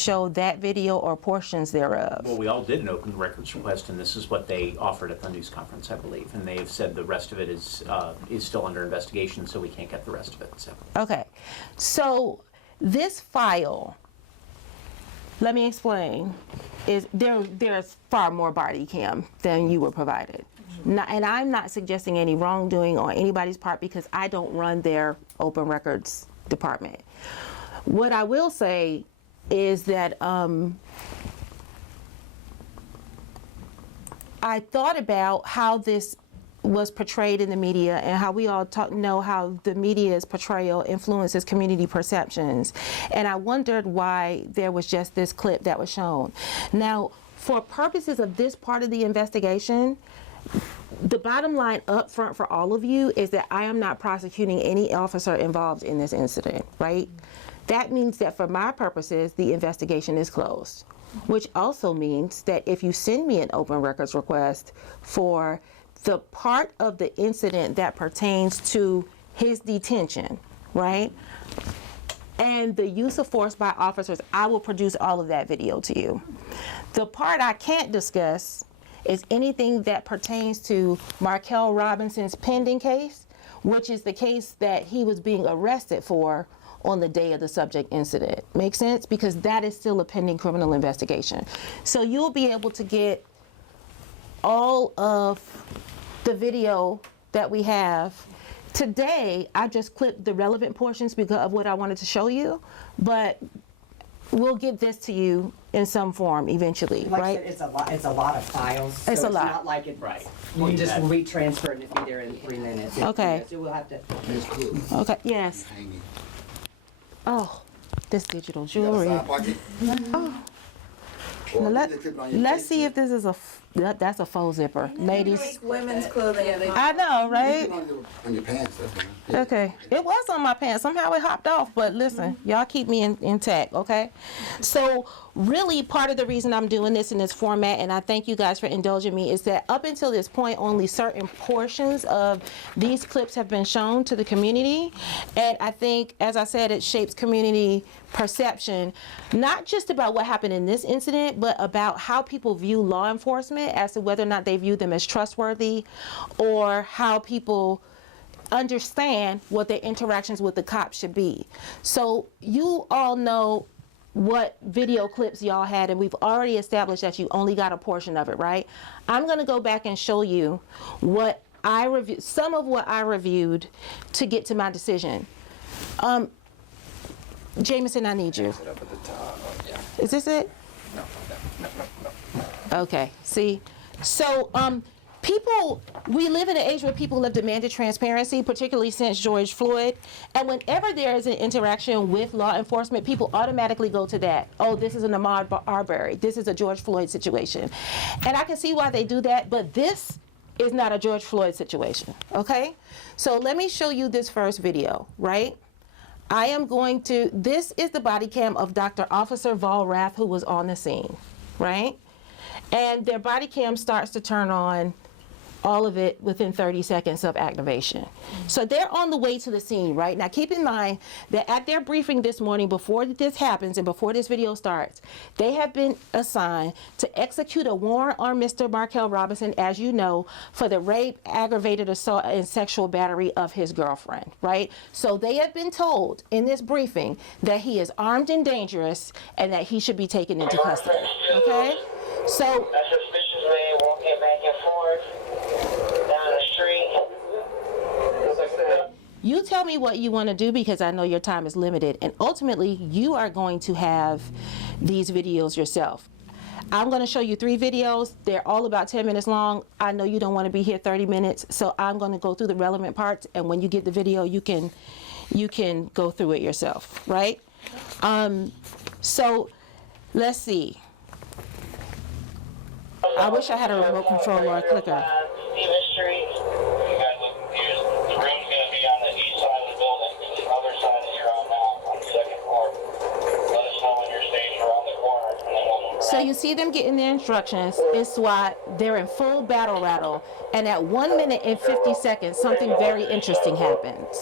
show that video or portions thereof. Well, we all did an open records request, and this is what they offered at the news conference, I believe. And they've said the rest of it is still under investigation, so we can't get the rest of it. So. Okay, so this file, let me explain, is there's far more body cam than you were provided. And I'm not suggesting any wrongdoing on anybody's part because I don't run their open records department. What I will say is that I thought about how this was portrayed in the media and how we all know how the media's portrayal influences community perceptions. And I wondered why there was just this clip that was shown. Now, for purposes of this part of the investigation, the bottom line up front for all of you is that I am not prosecuting any officer involved in this incident, right? That means that for my purposes, the investigation is closed, which also means that if you send me an open records request for the part of the incident that pertains to his detention, right, and the use of force by officers, I will produce all of that video to you. The part I can't discuss is anything that pertains to Markel Robinson's pending case, which is the case that he was being arrested for on the day of the subject incident. Make sense? Because that is still a pending criminal investigation. So you'll be able to get all of the video that we have. Today, I just clipped the relevant portions because of what I wanted to show you, but we'll get this to you in some form eventually, like right? I said, it's a lot of files. So It's a lot. It's not like it, Right. You can just retransfer it and it'll be there in 3 minutes. Okay. So we'll have to. Okay, yes. Oh, this digital jewelry. Oh. Now let's see if this is that's a faux zipper. Ladies. Women's clothing. I know, right? On your pants, that's fine. Okay, it was on my pants. Somehow it hopped off, but listen, y'all keep me intact, okay? So really part of the reason I'm doing this in this format, and I thank you guys for indulging me, is that up until this point, only certain portions of these clips have been shown to the community. And I think, as I said, it shapes community perception, not just about what happened in this incident, but about how people view law enforcement as to whether or not they view them as trustworthy, or how people understand what their interactions with the cops should be. So you all know what video clips y'all had, and we've already established that you only got a portion of it, right? I'm going to go back and show you what I reviewed, some of what I reviewed to get to my decision. Jameson, I need you. Is this it? Okay, see? So, people, we live in an age where people have demanded transparency, particularly since George Floyd. And whenever there is an interaction with law enforcement, people automatically go to that. Oh, this is an Ahmaud Arbery. This is a George Floyd situation. And I can see why they do that, but this is not a George Floyd situation, okay? So let me show you this first video, right? I am going to, this is the body cam of Dr. Officer Volrath, who was on the scene, right? And their body cam starts to turn on, all of it within 30 seconds of activation. So they're on the way to the scene, right? Now keep in mind that at their briefing this morning, before this happens and before this video starts, they have been assigned to execute a warrant on Mr. Markel Robinson, as you know, for the rape, aggravated assault, and sexual battery of his girlfriend, right? So they have been told in this briefing that he is armed and dangerous and that he should be taken into custody, okay? So, a suspicious man walking back and forth down the street. you tell me what you want to do, because I know your time is limited, and ultimately you are going to have these videos yourself. I'm going to show you 3 videos. They're all about 10 minutes long. I know you don't want to be here 30 minutes, so I'm going to go through the relevant parts, and when you get the video, you can go through it yourself, right? So let's see. I wish I had a remote control or a clicker. Stephen Street. You guys look confused. The room's going to be on the east side of the building, the other side that you're on now, on the 2nd floor. Let us know when you're staged around the corner, and then we'll move So around. you see them getting their instructions. It's SWAT. They're in full battle rattle. And at 1 minute and 50 seconds, something very interesting happens.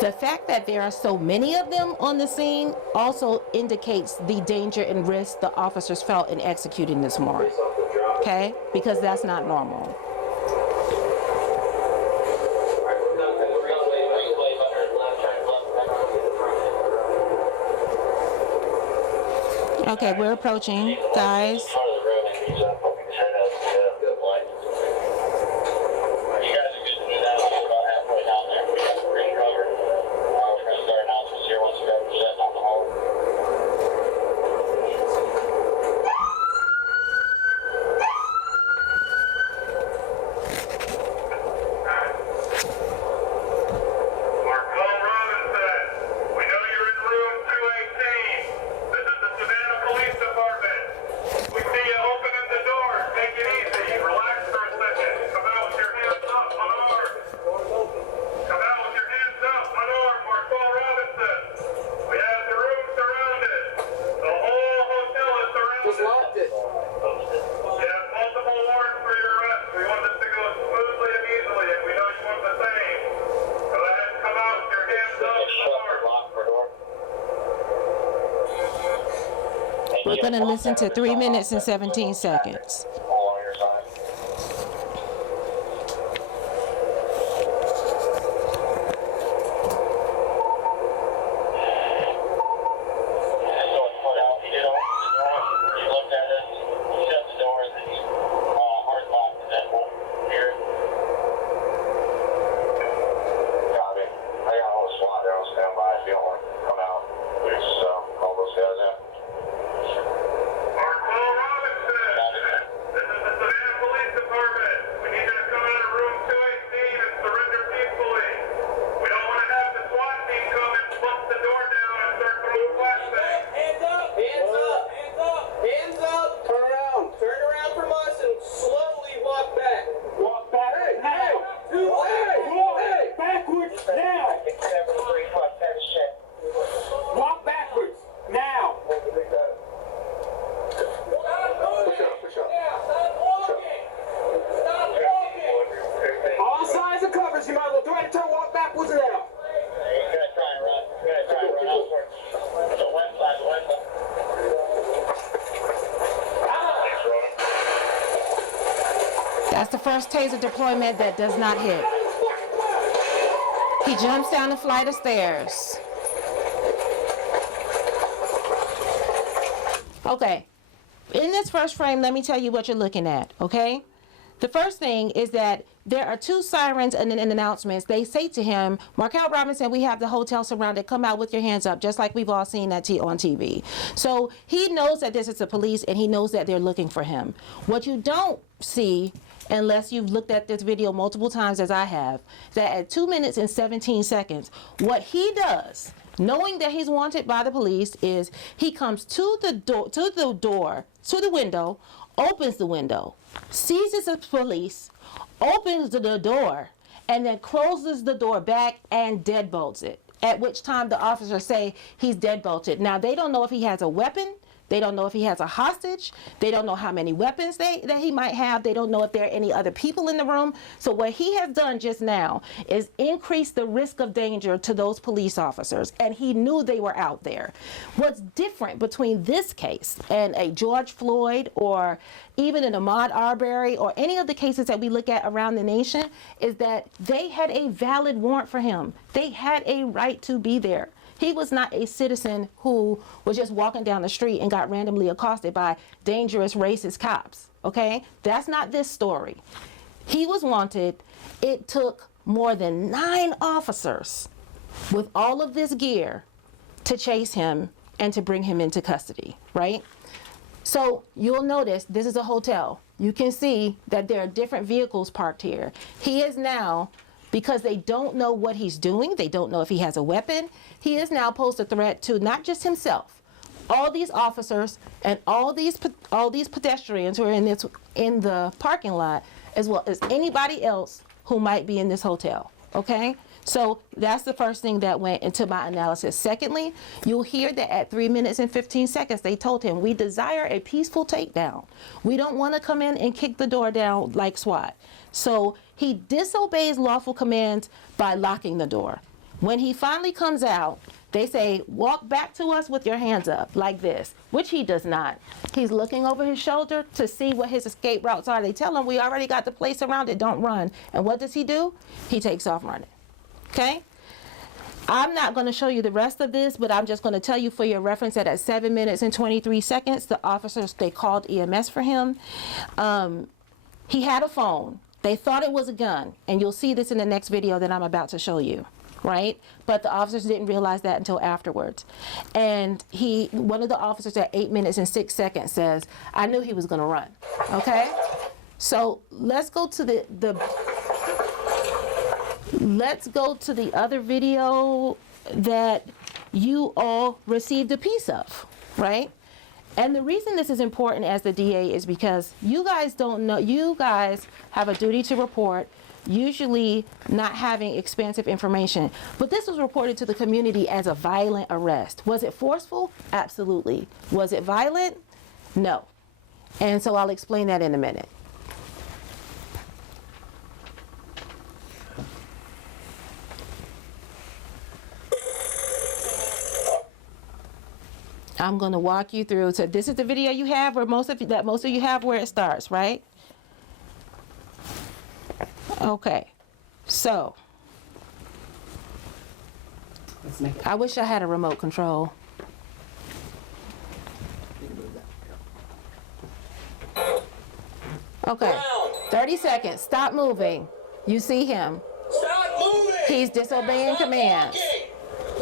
The fact that there are so many of them on the scene also indicates the danger and risk the officers felt in executing this warrant, okay? Because that's not normal. Okay, we're approaching, guys. We're going to listen to 3 minutes and 17 seconds. That's the first taser deployment that does not hit. He jumps down a flight of stairs. Okay, in this first frame, let me tell you what you're looking at, okay? The first thing is that there are two sirens and announcements. They say to him, Markel Robinson, we have the hotel surrounded. Come out with your hands up, just like we've all seen that on TV. So he knows that this is the police, and he knows that they're looking for him. What you don't see, unless you've looked at this video multiple times as I have, that at 2 minutes and 17 seconds, what he does, knowing that he's wanted by the police, is he comes to the window, opens the window, seizes the police, opens the door, and then closes the door back and deadbolts it. At which time the officers say he's deadbolted. Now, they don't know if he has a weapon. They don't know if he has a hostage. They don't know how many weapons that he might have. They don't know if there are any other people in the room. So what he has done just now is increase the risk of danger to those police officers, and he knew they were out there. What's different between this case and a George Floyd or even an Ahmaud Arbery or any of the cases that we look at around the nation is that they had a valid warrant for him. They had a right to be there. He was not a citizen who was just walking down the street and got randomly accosted by dangerous racist cops, okay? That's not this story. He was wanted. It took more than 9 officers with all of this gear to chase him and to bring him into custody, right? So you'll notice this is a hotel. You can see that there are different vehicles parked here. He is now, because they don't know what he's doing, they don't know if he has a weapon, he is now posed a threat to not just himself, all these officers and all these pedestrians who are in the parking lot, as well as anybody else who might be in this hotel, okay? So that's the first thing that went into my analysis. Secondly, you'll hear that at 3 minutes and 15 seconds, they told him, we desire a peaceful takedown. We don't want to come in and kick the door down like SWAT. So he disobeys lawful commands by locking the door. When he finally comes out, they say, walk back to us with your hands up, like this, which he does not. He's looking over his shoulder to see what his escape routes are. They tell him, we already got the place surrounded, don't run. And what does he do? He takes off running, okay? I'm not going to show you the rest of this, but I'm just going to tell you for your reference that at 7 minutes and 23 seconds, the officers, they called EMS for him. He had a phone. They thought it was a gun, and you'll see this in the next video that I'm about to show you, right? But the officers didn't realize that until afterwards. And one of the officers at 8 minutes and 6 seconds says, I knew he was going to run, okay? So let's go to the other video that you all received a piece of, right? And the reason this is important as the DA is because you guys don't know, you guys have a duty to report, usually not having expansive information. But this was reported to the community as a violent arrest. Was it forceful? Absolutely. Was it violent? No. And so I'll explain that in a minute. I'm going to walk you through. So this is the video you have, where most of you have where it starts, right? Okay. So Let's make it. I wish I had a remote control. Okay. 30 seconds. Stop moving. You see him. Stop moving! He's disobeying commands.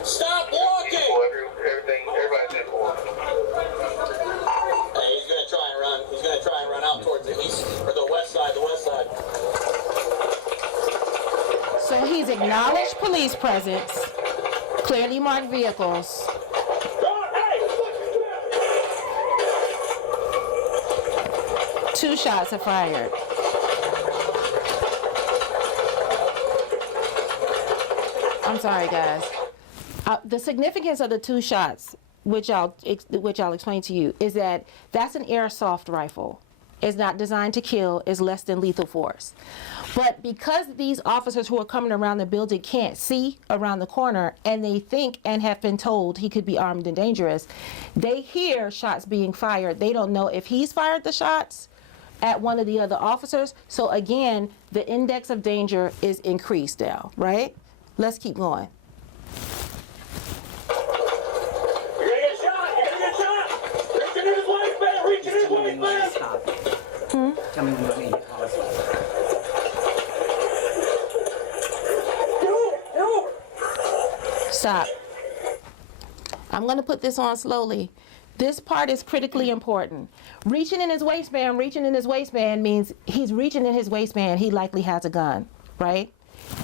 Stop walking! Everybody's in for it. Hey, he's gonna try and run. He's gonna try and run out towards the east or the west side. So he's acknowledged police presence, clearly marked vehicles. Two shots are fired. I'm sorry, guys. The significance of the two shots, which I'll explain to you, is that that's an airsoft rifle. It's not designed to kill. It's less than lethal force. But because these officers who are coming around the building can't see around the corner, and they think and have been told he could be armed and dangerous, they hear shots being fired. They don't know if he's fired the shots at one of the other officers. So again, the index of danger is increased now, right? Let's keep going. You're gonna get shot! You're gonna get shot! Reaching in his waistband! Reaching in his Tell me when to waistband! stop. Tell me when to leave. I'll stop. Stop. I'm going to put this on slowly. This part is critically important. Reaching in his waistband means he's reaching in his waistband. He likely has a gun, right?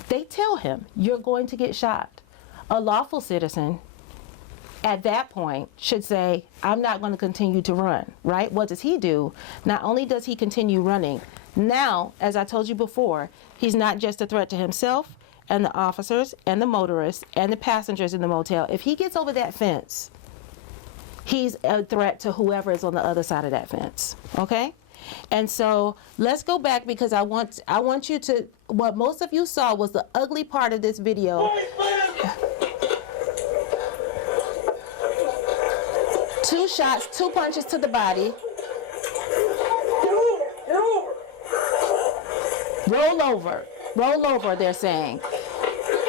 They tell him, you're going to get shot. A lawful citizen at that point should say, I'm not going to continue to run, right? What does he do? Not only does he continue running, now, as I told you before, he's not just a threat to himself and the officers and the motorists and the passengers in the motel. If he gets over that fence, he's a threat to whoever is on the other side of that fence, okay? And so let's go back, because I want you to, what most of you saw was the ugly part of this video. Two shots, two punches to the body. Roll over, they're saying.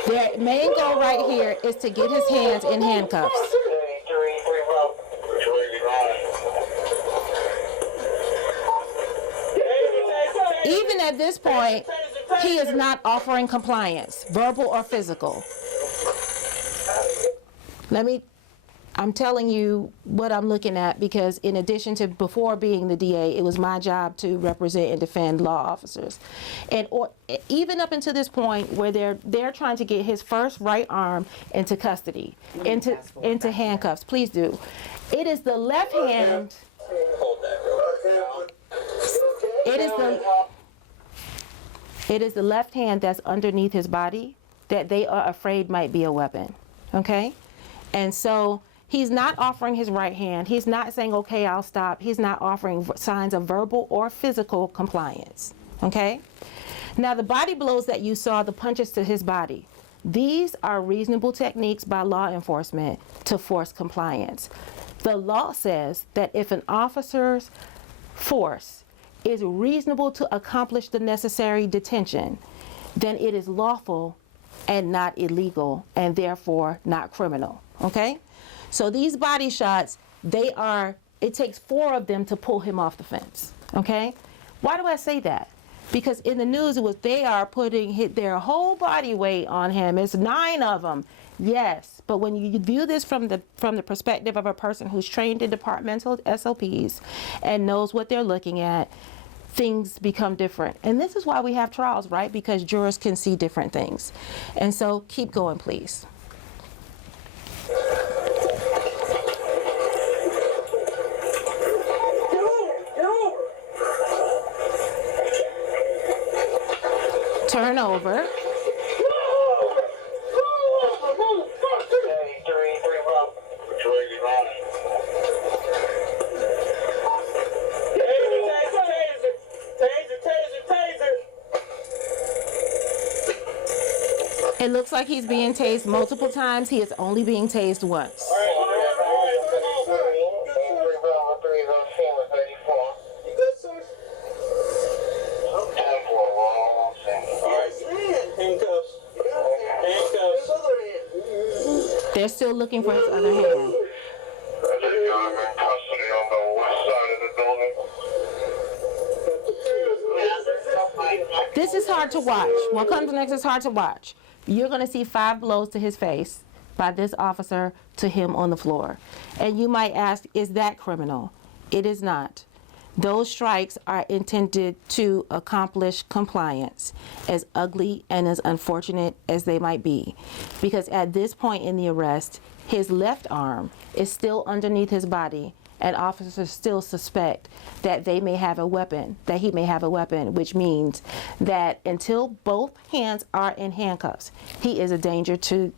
Their main goal right here is to get his hands in handcuffs. Even at this point, he is not offering compliance, verbal or physical. I'm telling you what I'm looking at, because in addition to before being the DA, it was my job to represent and defend law officers. And even up until this point where they're trying to get his first right arm into custody, into handcuffs. Please do. It is the left hand. It is the left hand that's underneath his body that they are afraid might be a weapon, okay? And so he's not offering his right hand. He's not saying, okay, I'll stop. He's not offering signs of verbal or physical compliance, okay? Now, the body blows that you saw, the punches to his body, These are reasonable techniques by law enforcement to force compliance. The law says that if an officer's force is reasonable to accomplish the necessary detention, then it is lawful and not illegal, and therefore not criminal, okay? So these body shots, it takes 4 of them to pull him off the fence, okay? Why do I say that? Because in the news, they are putting their whole body weight on him. It's 9 of them. Yes, but when you view this from the perspective of a person who's trained in departmental SOPs and knows what they're looking at, things become different. And this is why we have trials, right? Because jurors can see different things. And so keep going, please. Turn over. It looks like he's being tased multiple times. He is only being tased once. They're still looking for his other hand. This is hard to watch. What comes next is hard to watch. You're going to see 5 blows to his face by this officer to him on the floor. And you might ask, is that criminal? It is not. Those strikes are intended to accomplish compliance, as ugly and as unfortunate as they might be. Because at this point in the arrest, his left arm is still underneath his body, and officers still suspect that they may have a weapon, that he may have a weapon, which means that until both hands are in handcuffs, he is a danger to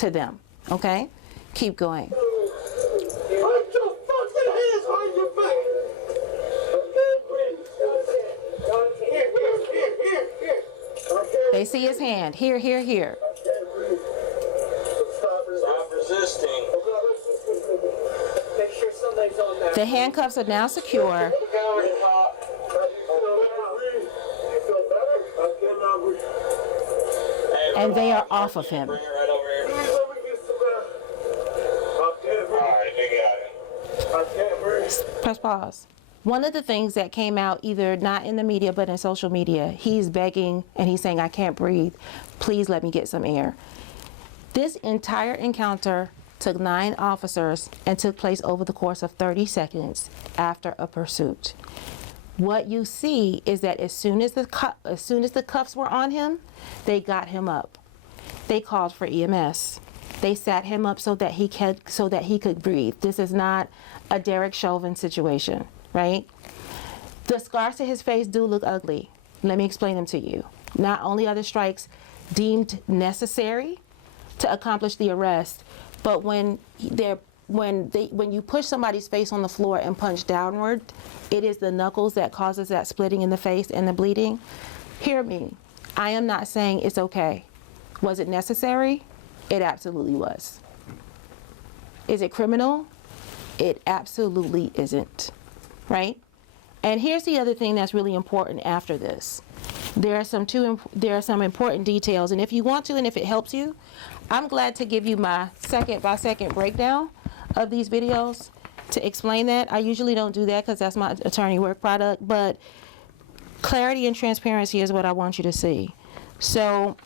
them. Okay? Keep going. They see his hand. Here, here, here. Stop resisting. The handcuffs are now secure. And they are off of him. Press pause. One of the things that came out, either not in the media but in social media, he's begging and he's saying, I can't breathe. Please let me get some air. This entire encounter took 9 officers and took place over the course of 30 seconds after a pursuit. What you see is that as soon as the cuffs were on him, they got him up. They called for EMS. They sat him up so that he could breathe. This is not a Derek Chauvin situation, right? The scars to his face do look ugly. Let me explain them to you. Not only are the strikes deemed necessary to accomplish the arrest, but when you push somebody's face on the floor and punch downward, it is the knuckles that causes that splitting in the face and the bleeding. Hear me. I am not saying it's okay. Was it necessary? It absolutely was. Is it criminal? It absolutely isn't, right? And here's the other thing that's really important after this. There are some important details, and if you want to, and if it helps you, I'm glad to give you my second-by-second breakdown of these videos to explain that. I usually don't do that because that's my attorney work product, but clarity and transparency is what I want you to see. So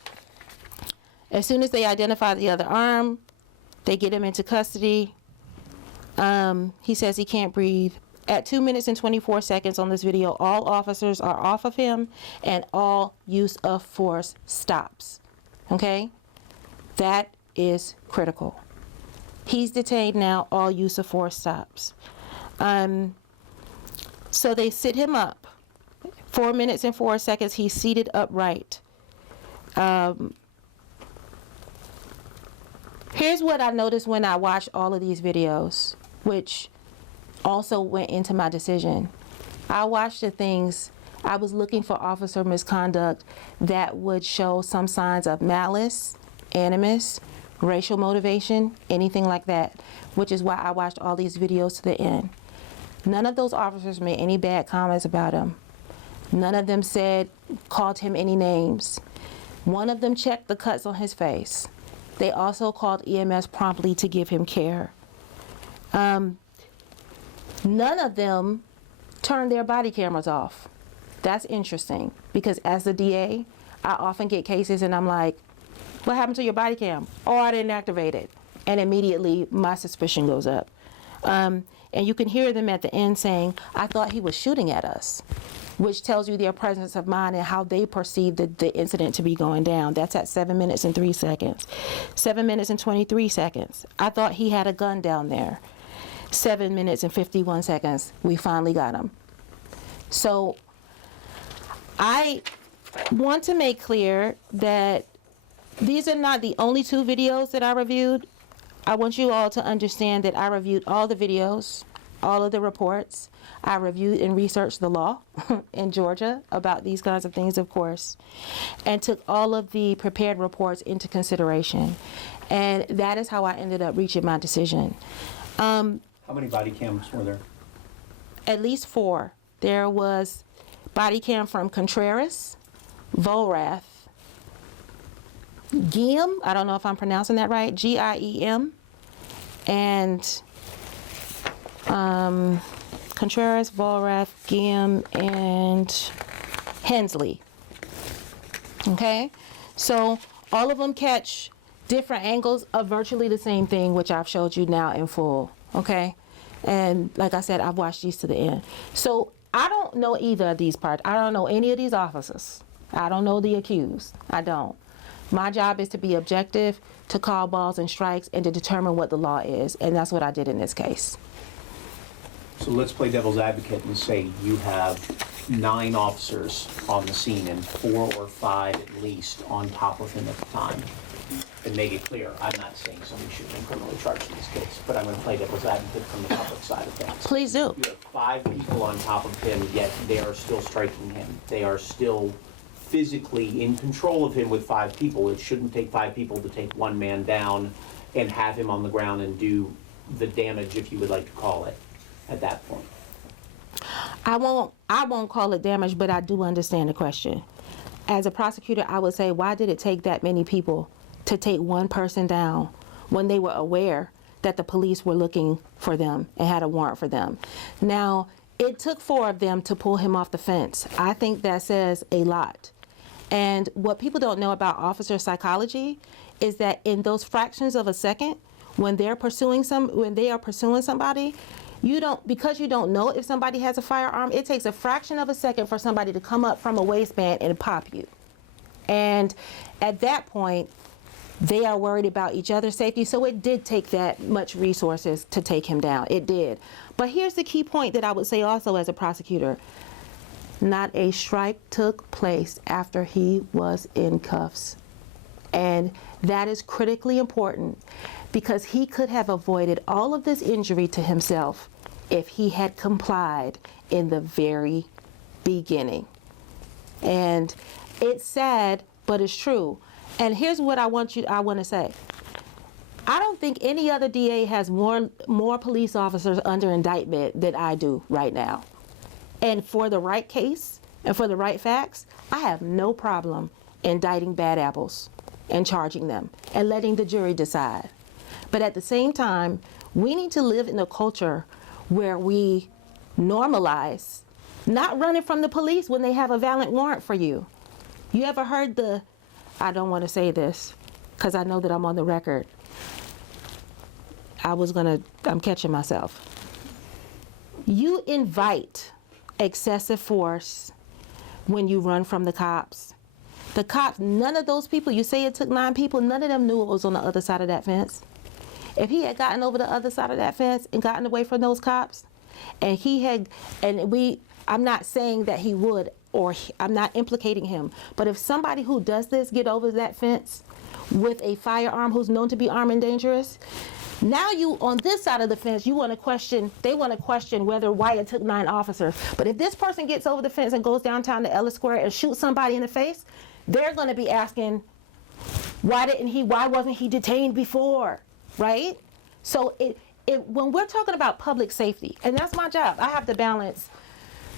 as soon as they identify the other arm, they get him into custody. He says he can't breathe. At 2 minutes and 24 seconds on this video, all officers are off of him and all use of force stops. Okay? That is critical. He's detained now, all use of force stops. So they sit him up. 4 minutes and 4 seconds, he's seated upright. Here's what I noticed when I watched all of these videos, which also went into my decision. I watched the things, I was looking for officer misconduct that would show some signs of malice animus, racial motivation, anything like that, which is why I watched all these videos to the end. None of those officers made any bad comments about him. None of them called him any names. One of them checked the cuts on his face. They also called EMS promptly to give him care. None of them turned their body cameras off. That's interesting, because as the DA, I often get cases and I'm like, what happened to your body cam? Oh, I didn't activate it. And immediately my suspicion goes up. And you can hear them at the end saying, I thought he was shooting at us, which tells you their presence of mind and how they perceive the incident to be going down. That's at 7 minutes and 3 seconds. 7 minutes and 23 seconds. I thought he had a gun down there. 7 minutes and 51 seconds. We finally got him. So I want to make clear that these are not the only 2 videos that I reviewed. I want you all to understand that I reviewed all the videos, all of the reports. I reviewed and researched the law in Georgia about these kinds of things, of course, and took all of the prepared reports into consideration. And that is how I ended up reaching my decision. How many body cams were there? At least 4. There was body cam from Contreras, Volrath, Giem, I don't know if I'm pronouncing that right, Giem, and Contreras, Volrath, Giem, and Hensley. Okay, so all of them catch different angles of virtually the same thing, which I've showed you now in full. Okay, and like I said, I've watched these to the end. So I don't know either of these parts. I don't know any of these officers. I don't know the accused. I don't. My job is to be objective, to call balls and strikes, and to determine what the law is. And that's what I did in this case. So let's play devil's advocate and say you have 9 officers on the scene and 4 or 5 at least on top of him at the time. And make it clear, I'm not saying somebody should have been criminally charged in this case, but I'm going to play devil's advocate from the public side of things. Please do. You have 5 people on top of him, yet they are still striking him. They are still physically in control of him with 5 people. It shouldn't take 5 people to take one man down and have him on the ground and do the damage, if you would like to call it, at that point. I won't call it damage, but I do understand the question. As a prosecutor, I would say, why did it take that many people to take one person down when they were aware that the police were looking for them and had a warrant for them? Now, it took 4 of them to pull him off the fence. I think that says a lot. And what people don't know about officer psychology is that in those fractions of a second, when they are pursuing somebody, because you don't know if somebody has a firearm, it takes a fraction of a second for somebody to come up from a waistband and pop you. And at that point, they are worried about each other's safety. So it did take that much resources to take him down. It did. But here's the key point that I would say also as a prosecutor. Not a strike took place after he was in cuffs. And that is critically important because he could have avoided all of this injury to himself if he had complied in the very beginning. And it's sad, but it's true. And here's what I want to say. I don't think any other DA has more police officers under indictment than I do right now. And for the right case and for the right facts, I have no problem indicting bad apples and charging them and letting the jury decide. But at the same time, we need to live in a culture where we normalize not running from the police when they have a valid warrant for you. You ever heard I don't want to say this because I know that I'm on the record. I'm catching myself. You invite excessive force when you run from the cops. The cops, none of those people, you say it took 9 people, none of them knew it was on the other side of that fence. If he had gotten over the other side of that fence and gotten away from those cops, I'm not saying that he would, I'm not implicating him, but if somebody who does this get over that fence with a firearm who's known to be armed and dangerous, now you on this side of the fence, they want to question why it took 9 officers. But if this person gets over the fence and goes downtown to Ellis Square and shoots somebody in the face, they're going to be asking, Why wasn't he detained before, right? So when we're talking about public safety, and that's my job, I have to balance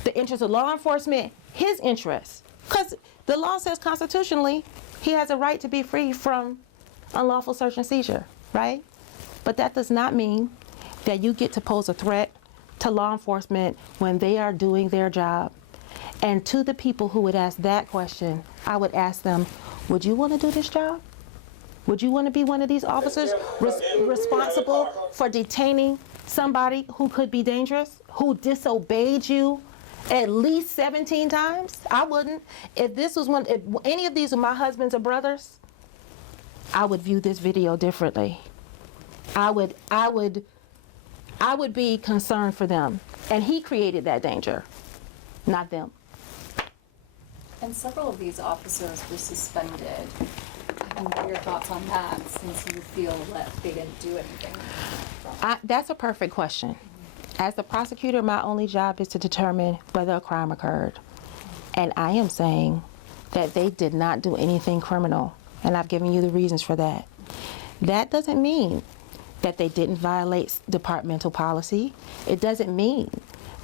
the interests of law enforcement, his interests, because the law says constitutionally he has a right to be free from unlawful search and seizure, right? But that does not mean that you get to pose a threat to law enforcement when they are doing their job. And to the people who would ask that question, I would ask them, would you want to do this job? Would you want to be one of these officers responsible for detaining somebody who could be dangerous, who disobeyed you at least 17 times? I wouldn't. If any of these were my husbands or brothers, I would view this video differently. I would be concerned for them. And he created that danger, not them. And several of these officers were suspended. What are your thoughts on that, since you feel that they didn't do anything? That's a perfect question. As the prosecutor, my only job is to determine whether a crime occurred. And I am saying that they did not do anything criminal. And I've given you the reasons for that. That doesn't mean that they didn't violate departmental policy. It doesn't mean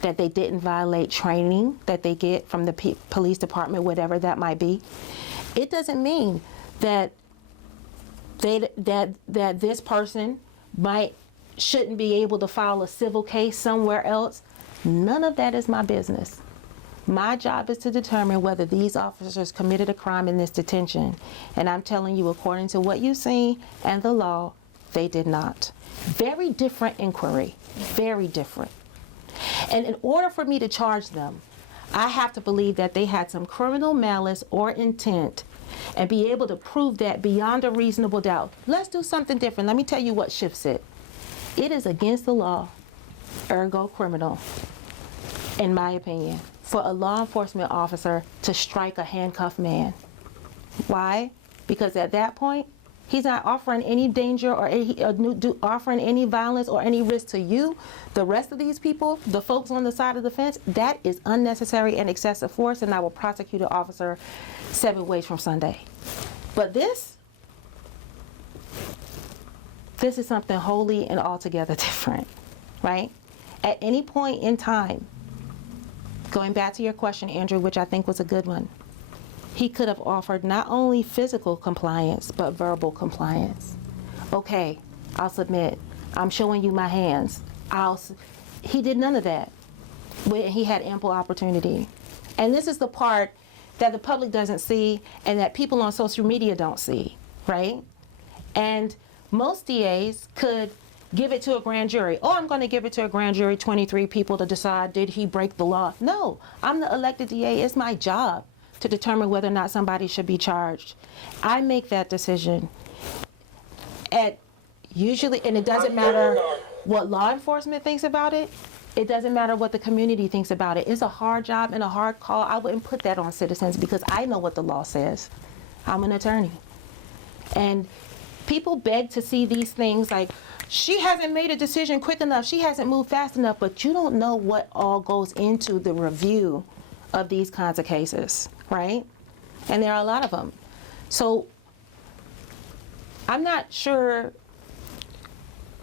that they didn't violate training that they get from the police department, whatever that might be. It doesn't mean that that this person shouldn't be able to file a civil case somewhere else. None of that is my business. My job is to determine whether these officers committed a crime in this detention. And I'm telling you, according to what you've seen and the law, they did not. Very different inquiry, very different. And in order for me to charge them, I have to believe that they had some criminal malice or intent and be able to prove that beyond a reasonable doubt. Let's do something different. Let me tell you what shifts it. It is against the law, ergo criminal, in my opinion, for a law enforcement officer to strike a handcuffed man. Why? Because at that point, he's not offering any danger or offering any violence or any risk to you. The rest of these people, the folks on the side of the fence, that is unnecessary and excessive force, and I will prosecute an officer 7 ways from Sunday. But this is something wholly and altogether different, right? At any point in time, going back to your question, Andrew, which I think was a good one, he could have offered not only physical compliance, but verbal compliance. Okay, I'll submit. I'm showing you my hands. He did none of that. He had ample opportunity. And this is the part that the public doesn't see and that people on social media don't see, right? And most DAs could give it to a grand jury. Oh, I'm going to give it to a grand jury, 23 people to decide, did he break the law? No, I'm the elected DA. It's my job to determine whether or not somebody should be charged. I make that decision usually, and it doesn't matter what law enforcement thinks about it. It doesn't matter what the community thinks about it. It's a hard job and a hard call. I wouldn't put that on citizens because I know what the law says. I'm an attorney. And people beg to see these things like, she hasn't made a decision quick enough, she hasn't moved fast enough, but you don't know what all goes into the review of these kinds of cases, right? And there are a lot of them. So I'm not sure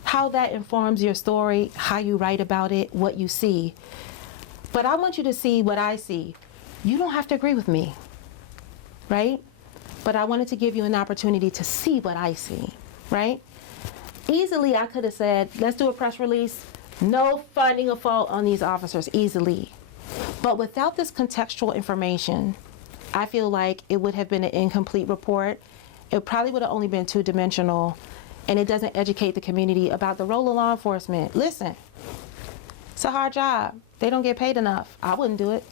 how that informs your story, how you write about it, what you see. But I want you to see what I see. You don't have to agree with me, right? But I wanted to give you an opportunity to see what I see, right? Easily I could have said, let's do a press release, no finding of fault on these officers, easily. But without this contextual information, I feel like it would have been an incomplete report. It probably would have only been two-dimensional, and it doesn't educate the community about the role of law enforcement. Listen, it's a hard job. They don't get paid enough. I wouldn't do it.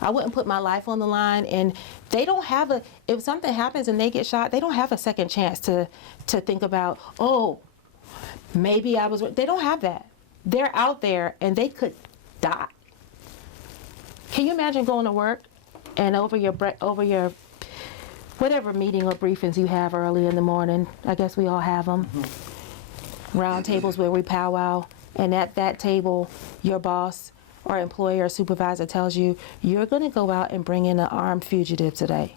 I wouldn't put my life on the line, and they don't have if something happens and they get shot, they don't have a second chance to think about, oh, maybe I was, they don't have that. They're out there and they could die. Can you imagine going to work and over your whatever meeting or briefings you have early in the morning, I guess we all have them, round tables where we powwow, and at that table, your boss or employer or supervisor tells you, you're going to go out and bring in an armed fugitive today.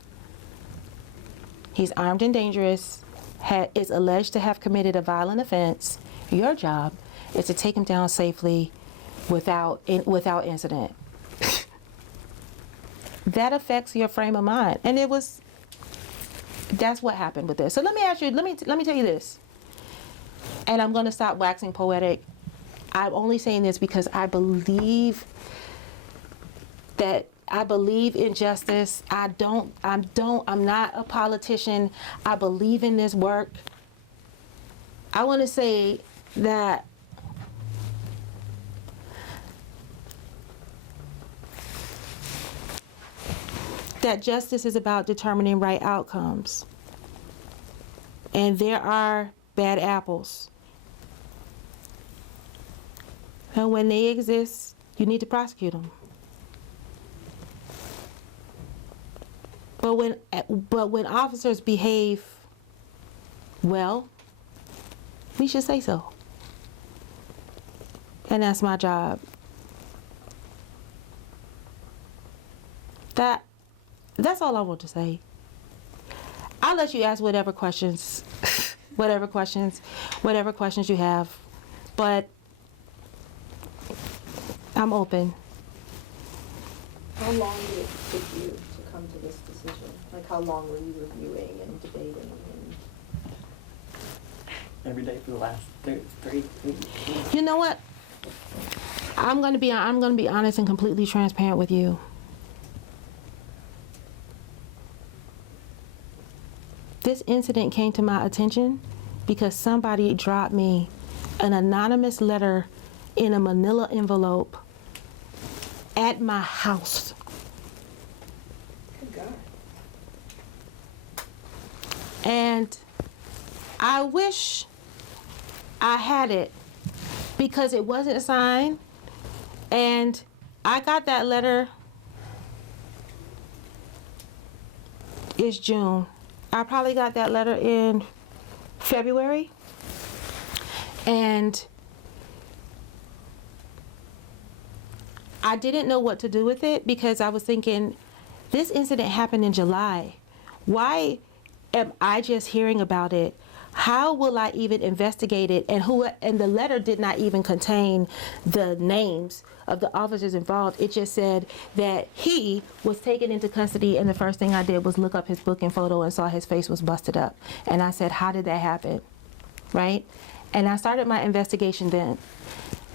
He's armed and dangerous, is alleged to have committed a violent offense. Your job is to take him down safely without incident. That affects your frame of mind. And that's what happened with this. So let me ask you, let me tell you this. And I'm going to stop waxing poetic. I'm only saying this because I believe in justice. I'm not a politician. I believe in this work. I want to say that justice is about determining right outcomes. And there are bad apples. And when they exist, you need to prosecute them. But when officers behave well, we should say so. And that's my job. That's all I want to say. I'll let you ask whatever questions you have, but I'm open. How long did it take you to come to this decision? Like, how long were you reviewing and debating? And Every day for the last three. You know what? I'm gonna be honest and completely transparent with you. This incident came to my attention because somebody dropped me an anonymous letter in a manila envelope at my house. Good God. And I wish I had it because it wasn't signed. And I got that letter, it's June. I probably got that letter in February. And I didn't know what to do with it because I was thinking, this incident happened in July. Why am I just hearing about it? How will I even investigate it? And the letter did not even contain the names of the officers involved. It just said that he was taken into custody, and the first thing I did was look up his booking photo and saw his face was busted up. And I said, how did that happen? Right? And I started my investigation then.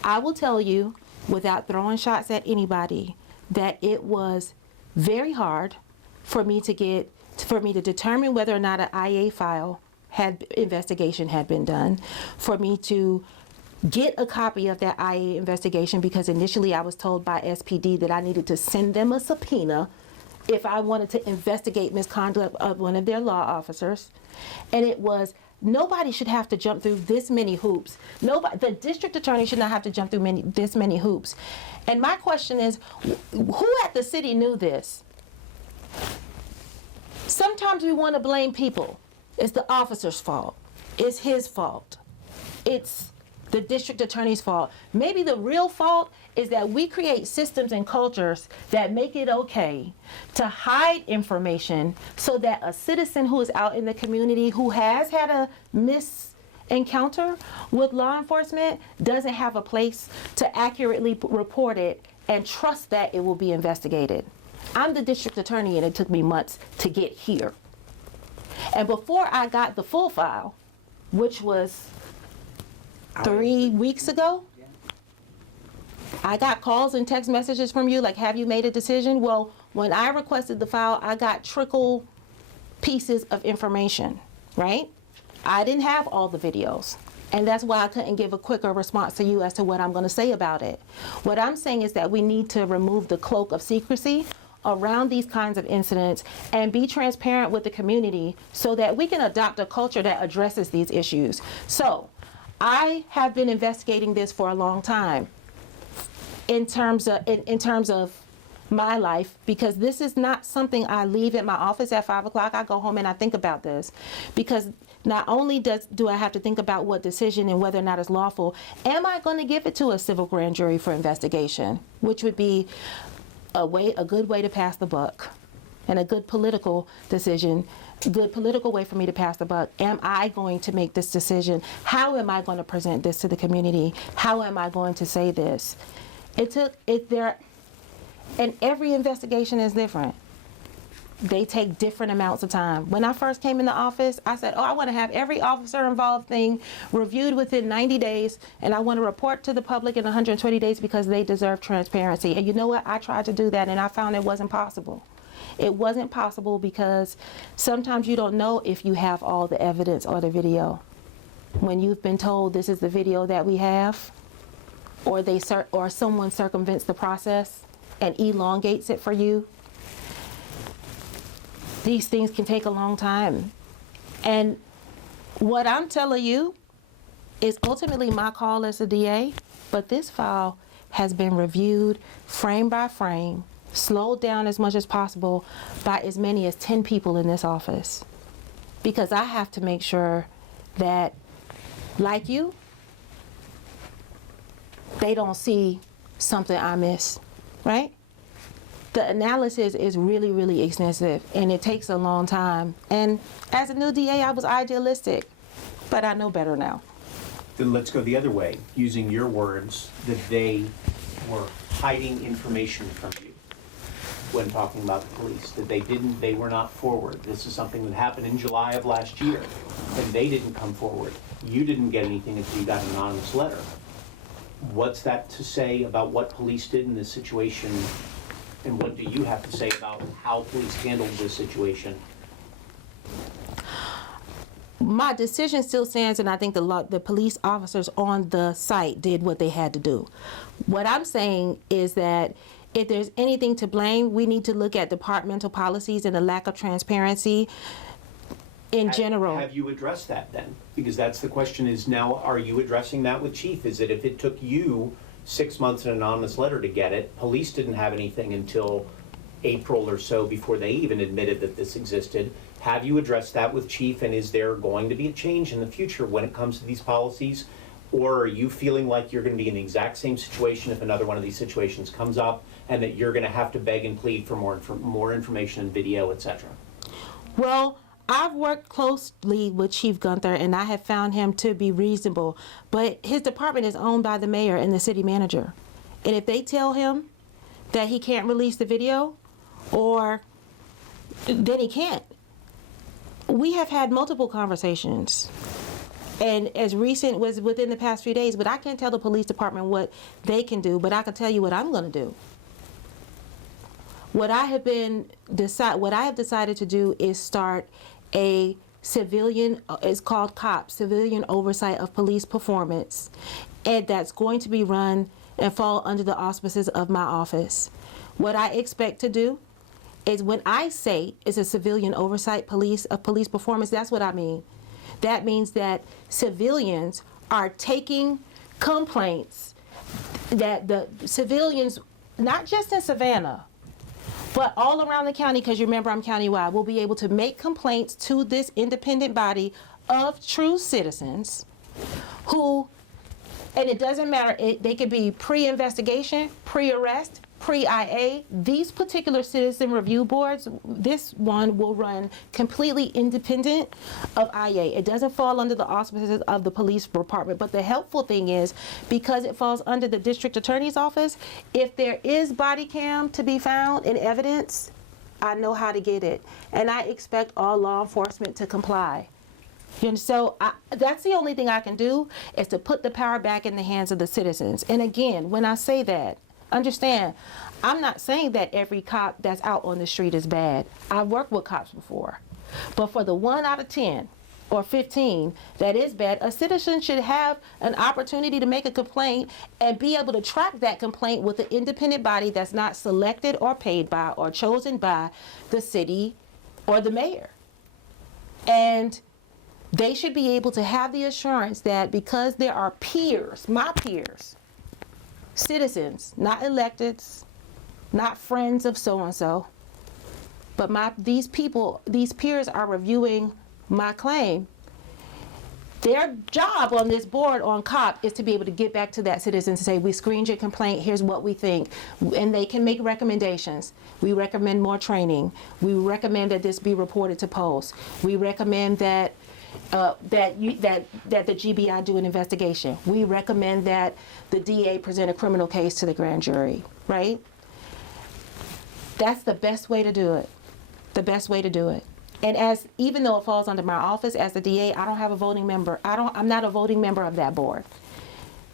I will tell you, without throwing shots at anybody, that it was very hard for me to determine whether or not an IA file investigation had been done, for me to get a copy of that IA investigation, because initially I was told by SPD that I needed to send them a subpoena if I wanted to investigate misconduct of one of their law officers. And it was, nobody should have to jump through this many hoops. The district attorney should not have to jump through this many hoops. And my question is, who at the city knew this? Sometimes we want to blame people. It's the officer's fault. It's his fault. It's the district attorney's fault. Maybe the real fault is that we create systems and cultures that make it okay to hide information so that a citizen who is out in the community who has had a encounter with law enforcement doesn't have a place to accurately report it and trust that it will be investigated. I'm the district attorney, and it took me months to get here. And before I got the full file, which was 3 weeks ago, I got calls and text messages from you like, have you made a decision? Well, when I requested the file, I got trickle pieces of information, right? I didn't have all the videos. And that's why I couldn't give a quicker response to you as to what I'm going to say about it. What I'm saying is that we need to remove the cloak of secrecy around these kinds of incidents and be transparent with the community so that we can adopt a culture that addresses these issues. So I have been investigating this for a long time in terms of my life, because this is not something I leave at my office at 5 o'clock. I go home and I think about this, because not only do I have to think about what decision and whether or not it's lawful, am I going to give it to a civil grand jury for investigation, which would be a good way to pass the buck. and a good political decision, good political way for me to pass the buck. Am I going to make this decision? How am I going to present this to the community? How am I going to say this? And every investigation is different. They take different amounts of time. When I first came in the office, I said, I want to have every officer involved thing reviewed within 90 days, and I want to report to the public in 120 days because they deserve transparency. And you know what? I tried to do that, and I found it wasn't possible. It wasn't possible because sometimes you don't know if you have all the evidence or the video. When you've been told this is the video that we have, or someone circumvents the process and elongates it for you, these things can take a long time. And what I'm telling you is ultimately my call as a DA, but this file has been reviewed frame by frame, slowed down as much as possible by as many as 10 people in this office. Because I have to make sure that, like you, they don't see something I miss, right? The analysis is really, really extensive, and it takes a long time. And as a new DA, I was idealistic, but I know better now. Then let's go the other way, using your words, that they were hiding information from you when talking about the police, that they were not forward. This is something that happened in July of last year, and they didn't come forward. You didn't get anything until you got an anonymous letter. What's that to say about what police did in this situation? And what do you have to say about how police handled this situation? My decision still stands, and I think the police officers on the site did what they had to do. What I'm saying is that if there's anything to blame, we need to look at departmental policies and the lack of transparency in general. Have you addressed that then? Because that's the question is now, are you addressing that with Chief? Is it if it took you 6 months an anonymous letter to get it, police didn't have anything until April or so before they even admitted that this existed. Have you addressed that with Chief, and is there going to be a change in the future when it comes to these policies? Or are you feeling like you're going to be in the exact same situation if another one of these situations comes up, and that you're going to have to beg and plead for more information and video, etc.? Well, I've worked closely with Chief Gunther, and I have found him to be reasonable. But his department is owned by the mayor and the city manager. And if they tell him that he can't release the video, then he can't. We have had multiple conversations, and as recent was within the past few days, but I can't tell the police department what they can do, but I can tell you what I'm going to do. What I have decided to do is start a civilian, it's called COP, Civilian Oversight of Police Performance, and that's going to be run and fall under the auspices of my office. What I expect to do is, when I say it's a civilian oversight of police performance, that's what I mean. That means that civilians are taking complaints that the civilians, not just in Savannah, but all around the county, because you remember I'm countywide, will be able to make complaints to this independent body of true citizens who, and it doesn't matter, they could be pre-investigation, pre-arrest, pre-IA. These particular citizen review boards, this one will run completely independent of IA. It doesn't fall under the auspices of the police department, but the helpful thing is, because it falls under the district attorney's office, if there is body cam to be found in evidence, I know how to get it. And I expect all law enforcement to comply. And so that's the only thing I can do, is to put the power back in the hands of the citizens. And again, when I say that, understand, I'm not saying that every cop that's out on the street is bad. I've worked with cops before. But for the 1 out of 10 or 15 that is bad, a citizen should have an opportunity to make a complaint and be able to track that complaint with an independent body that's not selected or paid by or chosen by the city or the mayor. And they should be able to have the assurance that because there are peers, my peers, citizens, not electeds, not friends of so-and-so, but these peers are reviewing my claim. Their job on this board on COP is to be able to get back to that citizen to say, we screened your complaint, here's what we think. And they can make recommendations. We recommend more training. We recommend that this be reported to Post. We recommend that that the GBI do an investigation. We recommend that the DA present a criminal case to the grand jury, right? That's the best way to do it. The best way to do it. And even though it falls under my office as the DA, I don't have a voting member. I'm not a voting member of that board.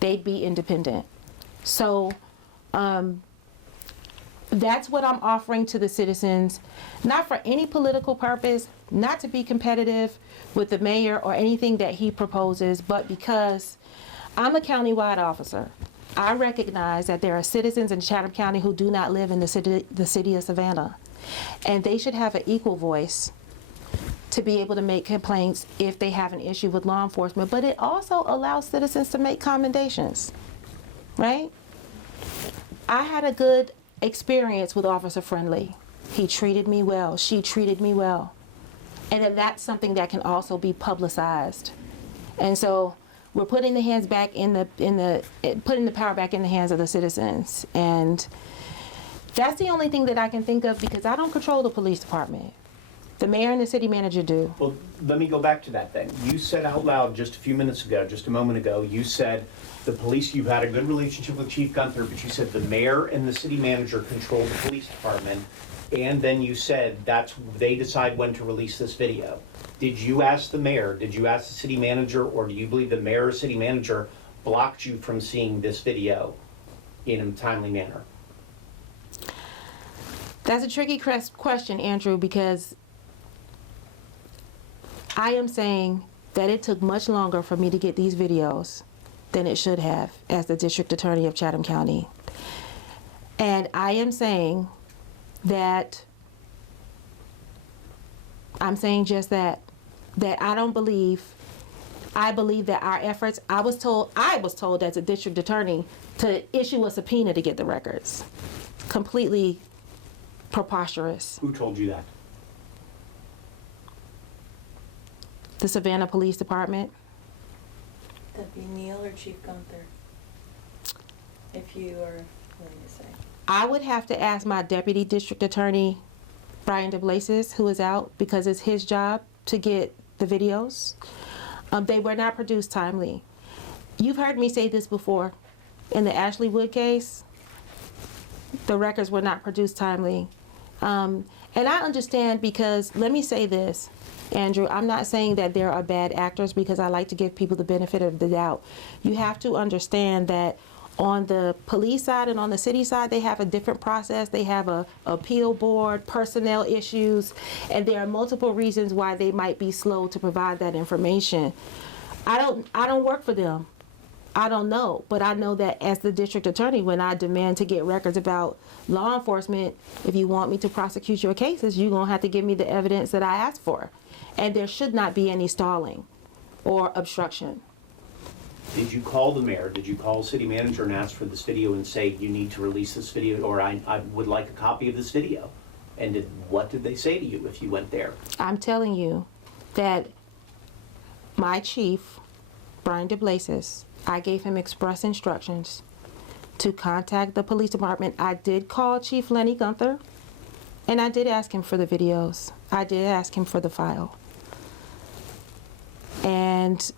They'd be independent. So that's what I'm offering to the citizens, not for any political purpose, not to be competitive with the mayor or anything that he proposes, but because I'm a countywide officer. I recognize that there are citizens in Chatham County who do not live in the city of Savannah, and they should have an equal voice to be able to make complaints if they have an issue with law enforcement, but it also allows citizens to make commendations, right? I had a good experience with Officer Friendly. He treated me well, she treated me well. And then that's something that can also be publicized. And so we're putting the hands back putting the power back in the hands of the citizens. And that's the only thing that I can think of, because I don't control the police department. The mayor and the city manager do. Well, let me go back to that then. You said out loud just a few minutes ago, just a moment ago, you said the police, you've had a good relationship with Chief Gunther, but you said the mayor and the city manager control the police department, and then you said they decide when to release this video. Did you ask the mayor, did you ask the city manager, or do you believe the mayor or city manager blocked you from seeing this video in a timely manner? That's a tricky question, Andrew, because I am saying that it took much longer for me to get these videos than it should have as the district attorney of Chatham County. And I am saying that, I'm saying just that I believe that our efforts, I was told as a district attorney to issue a subpoena to get the records. Completely preposterous. Who told you that? The Savannah Police Department. That'd be Neil or Chief Gunther, if you are willing to say. I would have to ask my deputy district attorney, Brian DeBlasis, who is out, because it's his job to get the videos. They were not produced timely. You've heard me say this before. In the Ashley Wood case, the records were not produced timely. And I understand, because let me say this, Andrew, I'm not saying that there are bad actors, because I like to give people the benefit of the doubt. You have to understand that on the police side and on the city side, they have a different process. They have a appeal board, personnel issues, and there are multiple reasons why they might be slow to provide that information. I don't work for them. I don't know, but I know that as the district attorney, when I demand to get records about law enforcement, if you want me to prosecute your cases, you're gonna have to give me the evidence that I asked for. And there should not be any stalling or obstruction. Did you call the mayor? Did you call the city manager and ask for this video and say, you need to release this video, or I would like a copy of this video? And what did they say to you if you went there? I'm telling you that my chief, Brian DeBlasis, I gave him express instructions to contact the police department. I did call Chief Lenny Gunther, and I did ask him for the videos. I did ask him for the file. And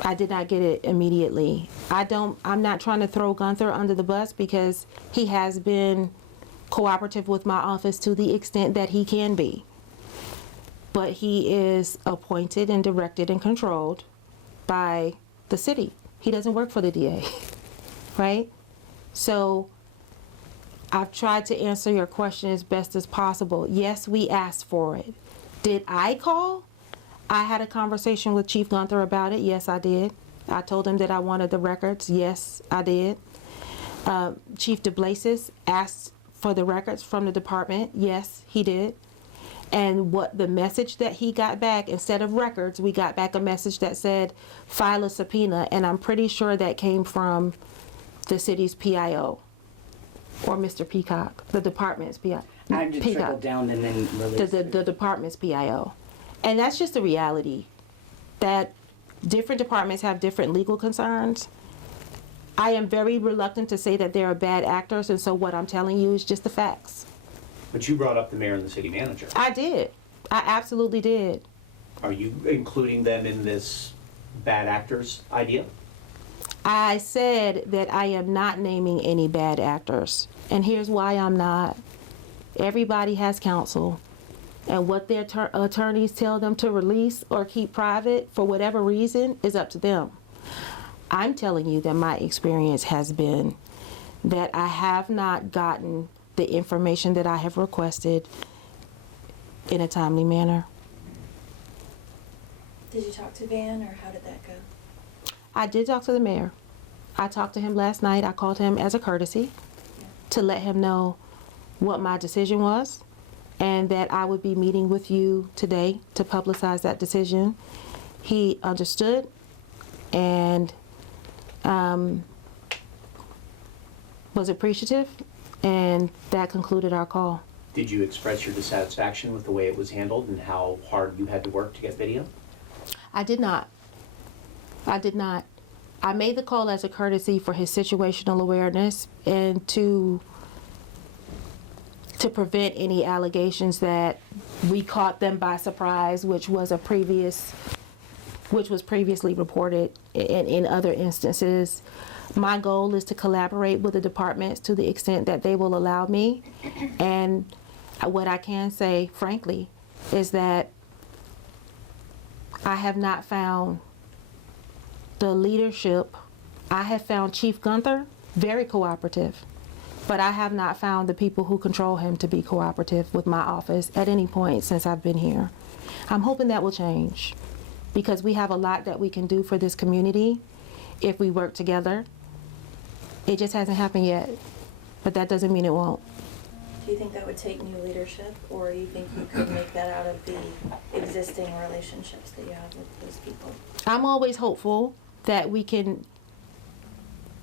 I did not get it immediately. I'm not trying to throw Gunther under the bus, because he has been cooperative with my office to the extent that he can be. But he is appointed and directed and controlled by the city. He doesn't work for the DA, right? So I've tried to answer your question as best as possible. Yes, we asked for it. Did I call? I had a conversation with Chief Gunther about it. Yes, I did. I told him that I wanted the records. Yes, I did. Chief DeBlasis asked for the records from the department. Yes, he did. And what the message that he got back, instead of records, we got back a message that said, file a subpoena. And I'm pretty sure that came from the city's PIO, or Mr. Peacock, the department's PIO. I just trickled down and then released The department's PIO. And that's just the reality, that different departments have different legal concerns. I am very reluctant to say that there are bad actors, and so what I'm telling you is just the facts. But you brought up the mayor and the city manager. I did. I absolutely did. Are you including them in this bad actors idea? I said that I am not naming any bad actors, and here's why I'm not. Everybody has counsel, and what their attorneys tell them to release or keep private for whatever reason is up to them. I'm telling you that my experience has been that I have not gotten the information that I have requested in a timely manner. Did you talk to Van, or how did that go? I did talk to the mayor. I talked to him last night. I called him as a courtesy to let him know what my decision was and that I would be meeting with you today to publicize that decision. He understood and was appreciative, and that concluded our call. Did you express your dissatisfaction with the way it was handled and how hard you had to work to get video? I did not. I did not. I made the call as a courtesy for his situational awareness and to prevent any allegations that we caught them by surprise, which was previously reported in other instances. My goal is to collaborate with the departments to the extent that they will allow me. And what I can say, frankly, is that I have not found the leadership. I have found Chief Gunther very cooperative, but I have not found the people who control him to be cooperative with my office at any point since I've been here. I'm hoping that will change because we have a lot that we can do for this community if we work together. It just hasn't happened yet, but that doesn't mean it won't. Do you think that would take new leadership, or do you think you could make that out of the existing relationships that you have with those people? I'm always hopeful that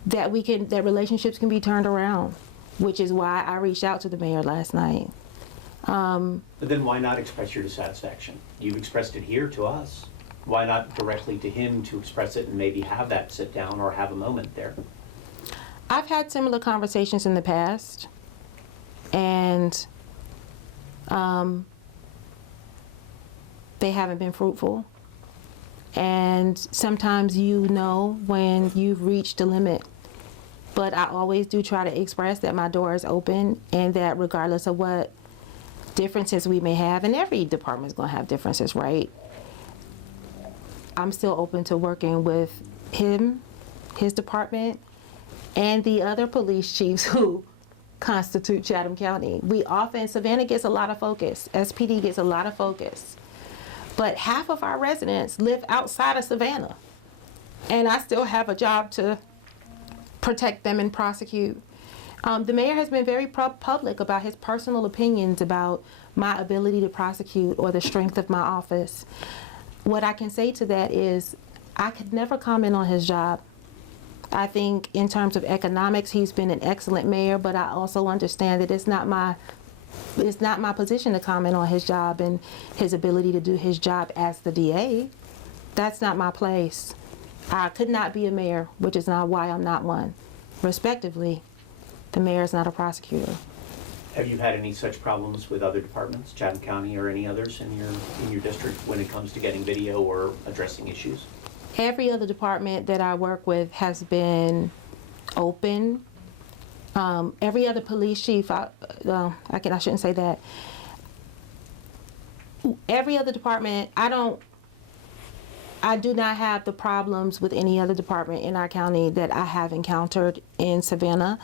that relationships can be turned around, which is why I reached out to the mayor last night. But then why not express your dissatisfaction? You've expressed it here to us. Why not directly to him to express it and maybe have that sit down or have a moment there? I've had similar conversations in the past, and they haven't been fruitful. And sometimes you know when you've reached a limit. But I always do try to express that my door is open and that regardless of what differences we may have, and every department is going to have differences, right? I'm still open to working with him, his department, and the other police chiefs who constitute Chatham County. Savannah gets a lot of focus. SPD gets a lot of focus. But half of our residents live outside of Savannah. And I still have a job to protect them and prosecute. The mayor has been very public about his personal opinions about my ability to prosecute or the strength of my office. What I can say to that is I could never comment on his job. I think in terms of economics, he's been an excellent mayor, but I also understand that it's not my position to comment on his job and his ability to do his job as the DA. That's not my place. I could not be a mayor, which is not why I'm not one. Respectively, the mayor is not a prosecutor. Have you had any such problems with other departments, Chatham County or any others in your district when it comes to getting video or addressing issues? Every other department that I work with has been open. Every other police chief, I shouldn't say that. Every other department, I do not have the problems with any other department in our county that I have encountered in Savannah.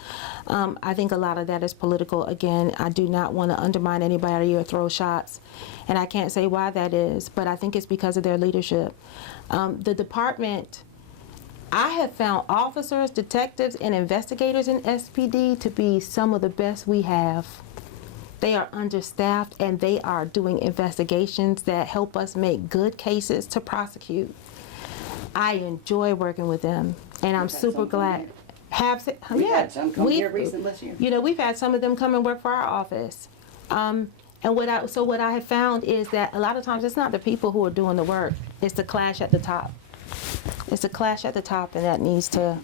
I think a lot of that is political. Again, I do not want to undermine anybody or throw shots, and I can't say why that is, but I think it's because of their leadership. The department, I have found officers, detectives, and investigators in SPD to be some of the best we have. They are understaffed and they are doing investigations that help us make good cases to prosecute. I enjoy working with them, and I'm super glad. We've had some come here recently this year. You know, we've had some of them come and work for our office. And what I have found is that a lot of times it's not the people who are doing the work, it's the clash at the top. It's a clash at the top, and that needs to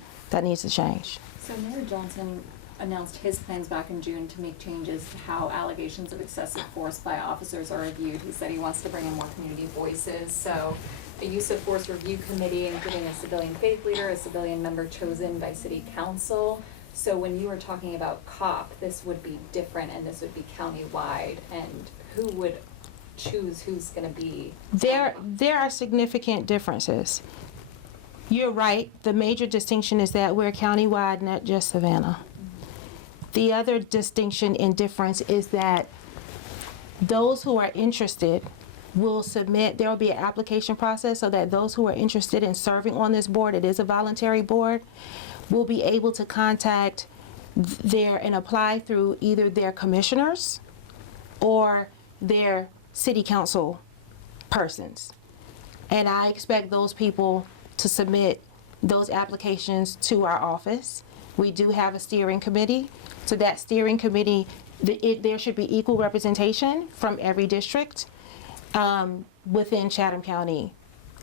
change. So Mayor Johnson announced his plans back in June to make changes to how allegations of excessive force by officers are reviewed. He said he wants to bring in more community voices. So a use of force review committee, including a civilian faith leader, a civilian member chosen by city council. So when you were talking about COP, this would be different and this would be countywide, and who would choose who's gonna be? There are significant differences. You're right, the major distinction is that we're countywide, not just Savannah. The other distinction and difference is that those who are interested will submit, there will be an application process so that those who are interested in serving on this board, it is a voluntary board, will be able to contact and apply through either their commissioners or their city council persons. And I expect those people to submit those applications to our office. We do have a steering committee. So that steering committee, there should be equal representation from every district within Chatham County.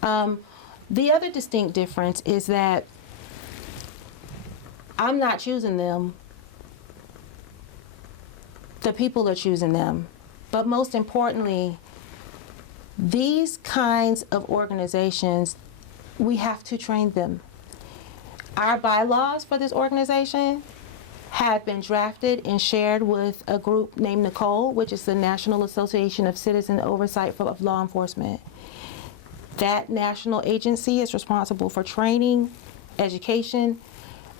The other distinct difference is that I'm not choosing them. The people are choosing them. But most importantly, these kinds of organizations, we have to train them. Our bylaws for this organization have been drafted and shared with a group named Nicole, which is the National Association of Citizen Oversight of Law Enforcement. That national agency is responsible for training, education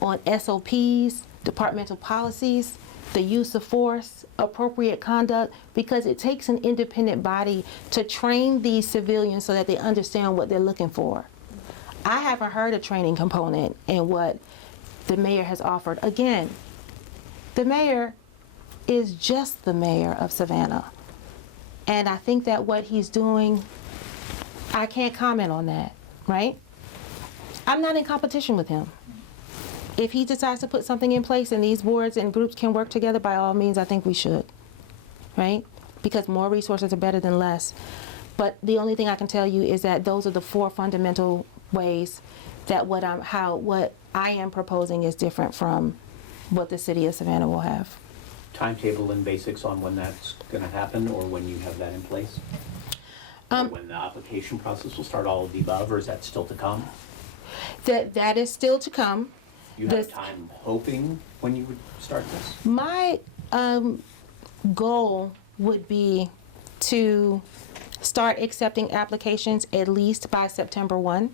on SOPs, departmental policies, the use of force, appropriate conduct, because it takes an independent body to train these civilians so that they understand what they're looking for. I haven't heard a training component in what the mayor has offered. Again, the mayor is just the mayor of Savannah. And I think that what he's doing, I can't comment on that, right? I'm not in competition with him. If he decides to put something in place and these boards and groups can work together, by all means, I think we should, right? Because more resources are better than less. But the only thing I can tell you is that those are the four fundamental ways that what I am proposing is different from what the city of Savannah will have. Timetable and basics on when that's going to happen, or when you have that in place? Or when the application process will start, all of the above, or is that still to come? That is still to come. You have time hoping when you would start this? My goal would be to start accepting applications at least by September 1.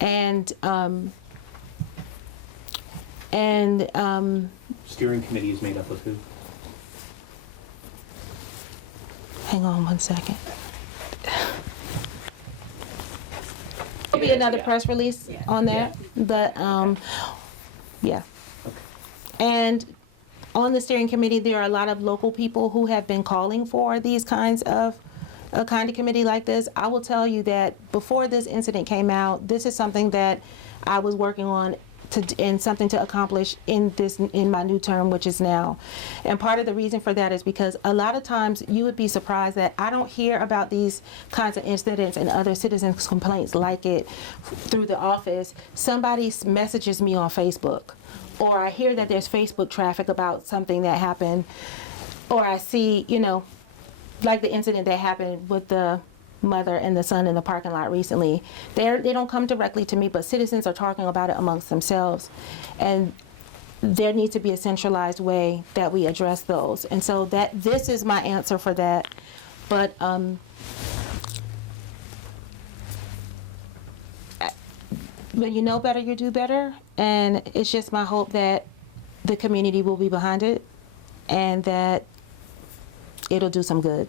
And Steering committee is made up of who? hang on one second. There'll be another press release on that, but yeah. Okay. And on the steering committee, there are a lot of local people who have been calling for these kinds of a kind of committee like this. I will tell you that before this incident came out, this is something that I was working on and something to accomplish in my new term, which is now. And part of the reason for that is because a lot of times you would be surprised that I don't hear about these kinds of incidents and other citizens' complaints like it through the office. Somebody messages me on Facebook, or I hear that there's Facebook traffic about something that happened, or I see, like the incident that happened with the mother and the son in the parking lot recently. They don't come directly to me, but citizens are talking about it amongst themselves. And there needs to be a centralized way that we address those. And so this is my answer for that. But when you know better, you do better. And it's just my hope that the community will be behind it and that it'll do some good.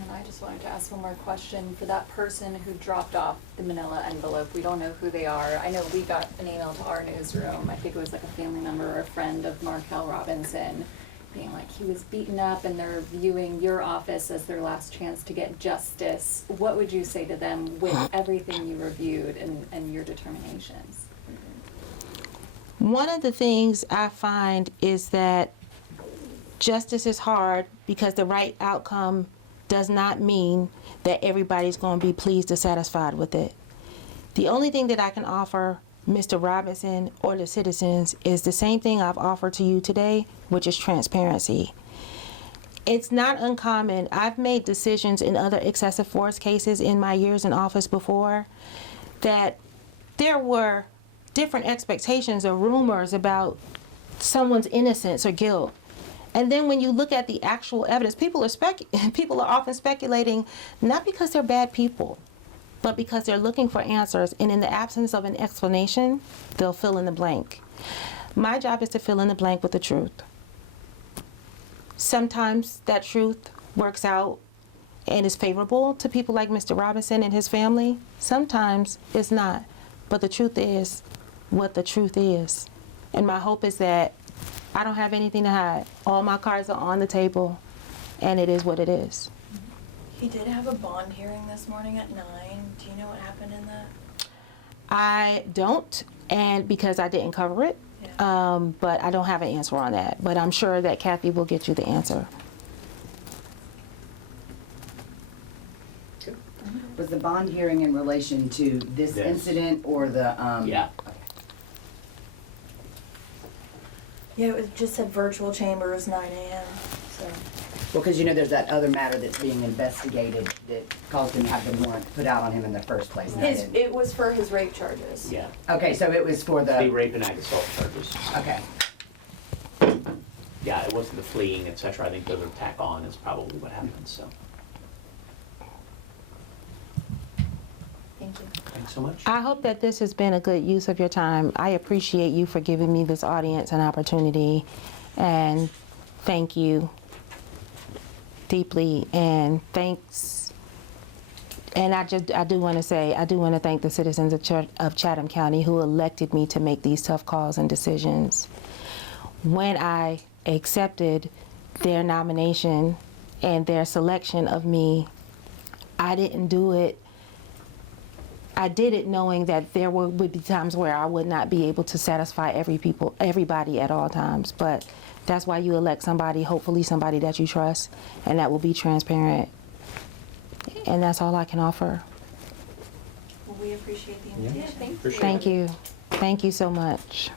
And I just wanted to ask one more question. For that person who dropped off the manila envelope, we don't know who they are. I know we got an email to our newsroom. I think it was like a family member or a friend of Markel Robinson being like, he was beaten up and they're viewing your office as their last chance to get justice. What would you say to them with everything you reviewed and your determinations? One of the things I find is that justice is hard because the right outcome does not mean that everybody's going to be pleased or satisfied with it. The only thing that I can offer Mr. Robinson or the citizens is the same thing I've offered to you today, which is transparency. It's not uncommon. I've made decisions in other excessive force cases in my years in office before that there were different expectations or rumors about someone's innocence or guilt. And then when you look at the actual evidence, people are often speculating not because they're bad people, but because they're looking for answers, and in the absence of an explanation, they'll fill in the blank. My job is to fill in the blank with the truth. Sometimes that truth works out and is favorable to people like Mr. Robinson and his family. Sometimes it's not. But the truth is what the truth is. And my hope is that I don't have anything to hide. All my cards are on the table, and it is what it is. He did have a bond hearing this morning at 9. Do you know what happened in that? I don't, and because I didn't cover it, Yeah. but I don't have an answer on that. But I'm sure that Kathy will get you the answer. Was the bond hearing in relation to this This. incident or the, Yeah. Yeah, it was just said virtual chambers, 9 a.m. So Well, because you know there's that other matter that's being investigated that caused him to have the warrant put out on him in the first place. and that didn't- it was for his rape charges. Yeah. Okay, so it was for The the, rape and ag assault charges. okay. Yeah, it wasn't the fleeing, et cetera. I think those are tack on is probably what happened, so. Thank you. Thanks so much. I hope that this has been a good use of your time. I appreciate you for giving me this audience and opportunity, and thank you deeply, and thanks. And I do want to thank the citizens of Chatham County who elected me to make these tough calls and decisions. When I accepted their nomination and their selection of me, I didn't do it. I did it knowing that there would be times where I would not be able to satisfy everybody at all times. But that's why you elect somebody, hopefully somebody that you trust, and that will be transparent. And that's all I can offer. Well, we appreciate the Yeah. invitation. Appreciate it. Thank you. Thank you so much.